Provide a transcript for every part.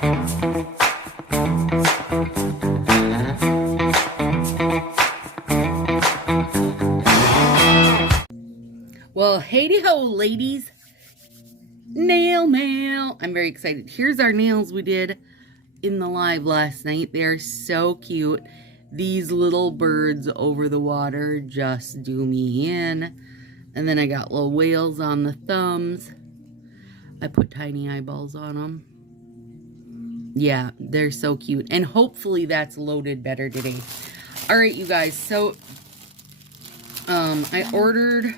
Well, hey-ho, ladies. Nail mail. I'm very excited. Here's our nails we did in the live last night. They're so cute. These little birds over the water just do me in. And then I got little whales on the thumbs. I put tiny eyeballs on them. Yeah, they're so cute. And hopefully that's loaded better today. All right, you guys. So, I ordered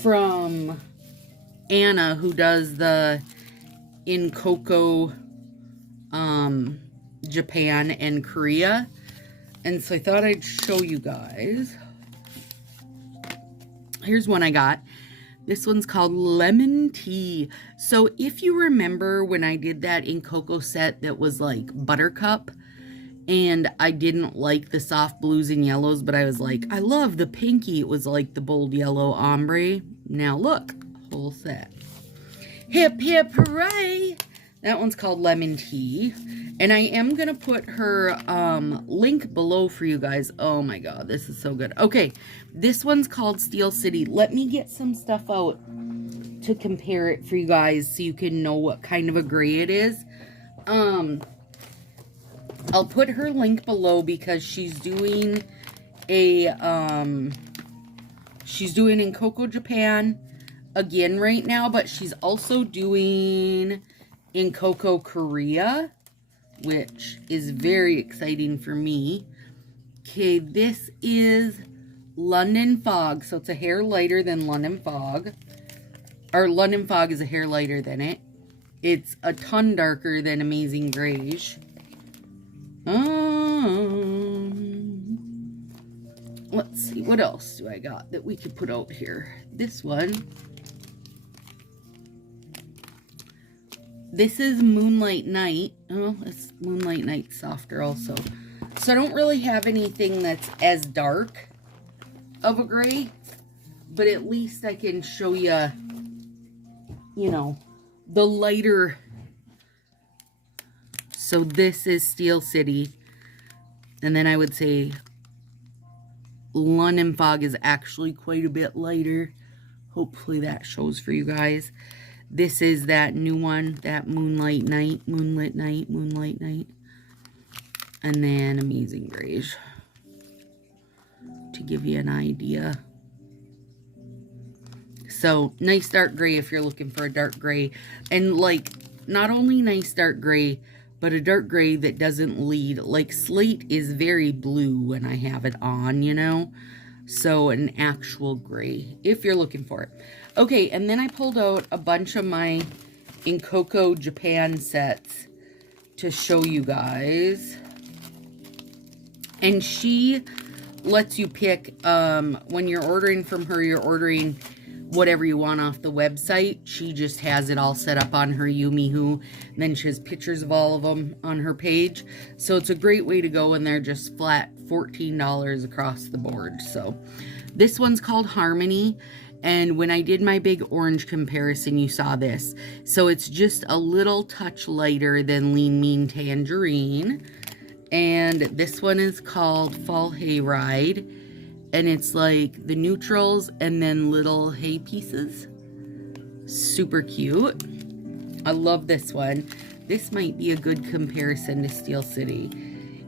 from Anna, who does the Incoco Japan and Korea. And so I thought I'd show you guys. Here's one I got. This one's called Lemon Tea. So if you remember when I did that Incoco set that was like Buttercup, and I didn't like the soft blues and yellows, but I was like, I love the pinky. It was like the bold yellow ombre. Now look, whole set. Hip, hip, hooray. That one's called Lemon Tea. And I am going to put her link below for you guys. Oh my God, this is so good. Okay, this one's called Steel City. Let me get some stuff out to compare it for you guys so you can know what kind of a gray it is. I'll put her link below because she's doing a, she's doing Incoco Japan again right now, but she's also doing Incoco Korea, which is very exciting for me. Okay, this is London Fog, so it's a hair lighter than London Fog. Or London Fog is a hair lighter than it. It's a ton darker than Amazing Grayish. Let's see, what else do I got that we could put out here? This one. This is Moonlight Night. Oh, it's Moonlight Night softer also. So I don't really have anything that's as dark of a gray, but at least I can show you, you know, the lighter. So this is Steel City. And then I would say London Fog is actually quite a bit lighter. Hopefully that shows for you guys. This is that new one, that Moonlight Night, Moonlit Night, Moonlight Night. And then Amazing Grayish, to give you an idea. So, nice dark gray if you're looking for a dark gray. And, like, not only nice dark gray, but a dark gray that doesn't lead. Like, slate is very blue when I have it on, you know? So, an actual gray, if you're looking for it. Okay, and then I pulled out a bunch of my Incoco Japan sets to show you guys. And she lets you pick, when you're ordering from her, you're ordering whatever you want off the website. She just has it all set up on her Yumihu. And then she has pictures of all of them on her page. So it's a great way to go, and they're just flat $14 across the board. So this one's called Harmony. And when I did my big orange comparison, you saw this. So it's just a little touch lighter than Lean Mean Tangerine. And this one is called Fall Hayride. And it's like the neutrals and then little hay pieces. Super cute. I love this one. This might be a good comparison to Steel City.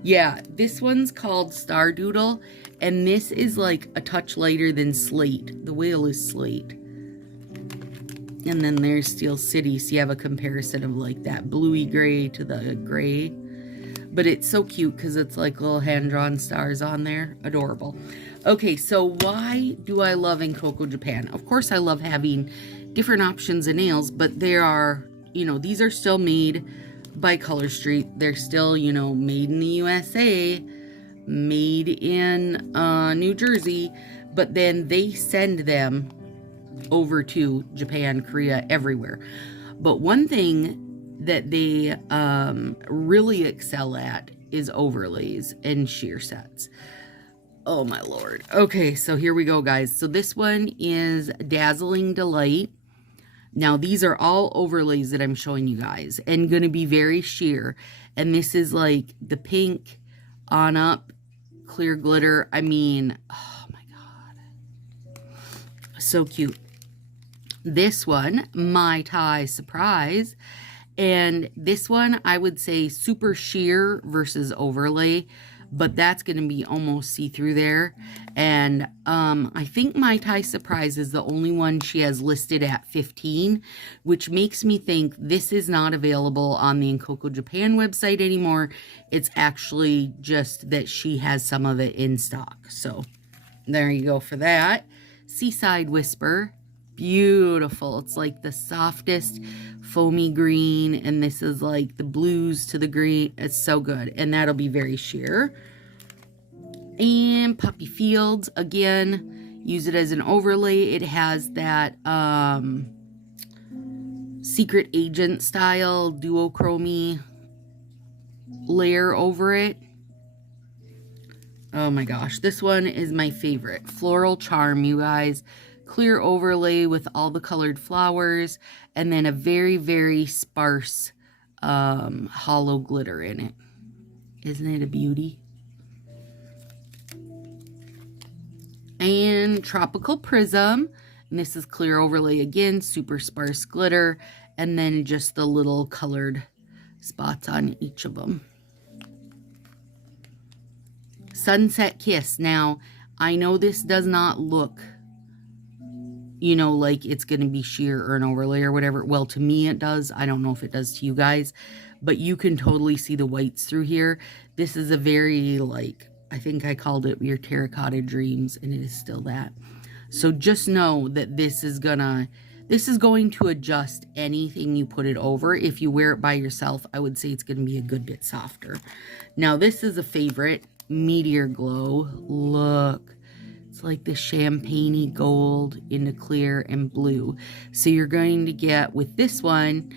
Yeah, this one's called Star Doodle. And this is like a touch lighter than Slate. The whale is Slate. And then there's Steel City. So you have a comparison of like that bluey gray to the gray. But it's so cute because it's like little hand-drawn stars on there. Adorable. Okay, so why do I love Incoco Japan? Of course, I love having different options of nails, but there are, you know, these are still made by Color Street. They're still, you know, made in the USA, made in New Jersey, but then they send them over to Japan, Korea, everywhere. But one thing that they really excel at is overlays and sheer sets. Oh my Lord. Okay, so here we go, guys. So this one is Dazzling Delight. Now, these are all overlays that I'm showing you guys and going to be very sheer. And this is like the pink on up clear glitter. I mean, oh my God. So cute. This one, My Tie Surprise. And this one, I would say super sheer versus overlay, but that's going to be almost see-through there. And I think My Tie Surprise is the only one she has listed at 15, which makes me think this is not available on the Incoco Japan website anymore. It's actually just that she has some of it in stock. So there you go for that. Seaside Whisper. Beautiful. It's like the softest foamy green, and this is like the blues to the green. It's so good, and that'll be very sheer. And Puppy Fields, again, use it as an overlay. It has that secret agent style duochrome layer over it. Oh my gosh, this one is my favorite. Floral Charm, you guys. Clear overlay with all the colored flowers, and then a very, very sparse hollow glitter in it. Isn't it a beauty? And Tropical Prism, and this is clear overlay again, super sparse glitter, and then just the little colored spots on each of them. Sunset Kiss. Now, I know this does not look, you know, like it's going to be sheer or an overlay or whatever. Well, to me it does. I don't know if it does to you guys, but you can totally see the whites through here. This is a very, like, I think I called it your terracotta dreams, and it is still that. So just know that this is going to adjust anything you put it over. If you wear it by yourself, I would say it's going to be a good bit softer. Now, this is a favorite, Meteor Glow. Look. It's like the champagne-y gold into clear and blue. So you're going to get, with this one,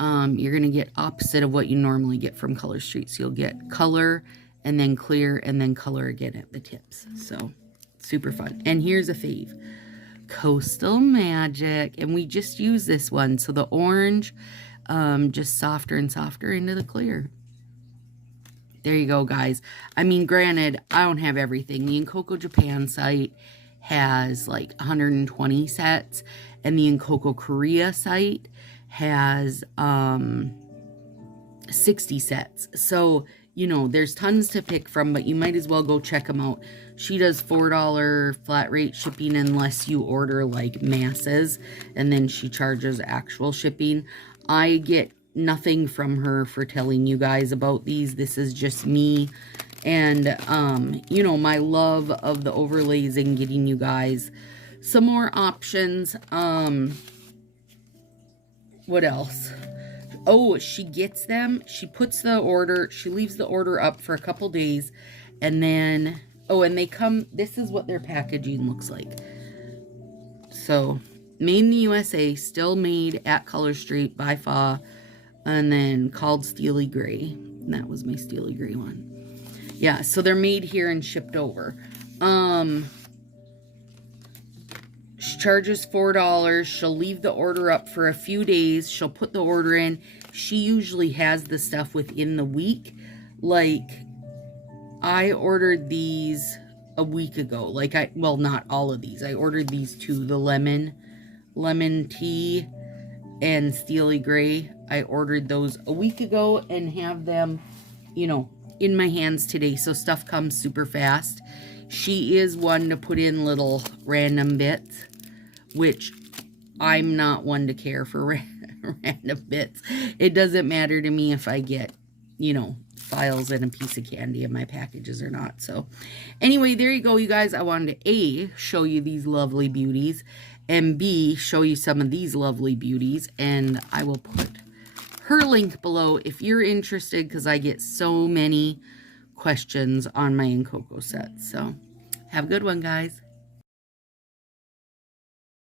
you're going to get opposite of what you normally get from Color Street. So you'll get color and then clear and then color again at the tips. So super fun. And here's a fave. Coastal Magic. And we just use this one. So the orange, just softer and softer into the clear. There you go, guys. I mean, granted, I don't have everything. The Incoco Japan site has like 120 sets, and the Incoco Korea site has 60 sets. So, you know, there's tons to pick from, but you might as well go check them out. She does $4 flat rate shipping unless you order like masses, and then she charges actual shipping. I get nothing from her for telling you guys about these. This is just me and you know, my love of the overlays and getting you guys some more options. What else? Oh, she gets them, she puts the order, she leaves the order up for a couple days, and then, oh, and they come, this is what their packaging looks like. So made in the USA, still made at Color Street by Fa. And then called Steely Gray. And that was my Steely Gray one. Yeah, so they're made here and shipped over. She charges $4. She'll leave the order up for a few days. She'll put the order in. She usually has the stuff within the week. Like, I ordered these a week ago. Like, well, not all of these. I ordered these two, the lemon tea and Steely Gray. I ordered those a week ago and have them, you know, in my hands today. So stuff comes super fast. She is one to put in little random bits, which I'm not one to care for random bits. It doesn't matter to me if I get, you know, files and a piece of candy in my packages or not. So anyway, there you go, you guys. I wanted to A, show you these lovely beauties, and B, show you some of these lovely beauties. And I will put her link below if you're interested, because I get so many questions on my Incoco sets. So have a good one, guys.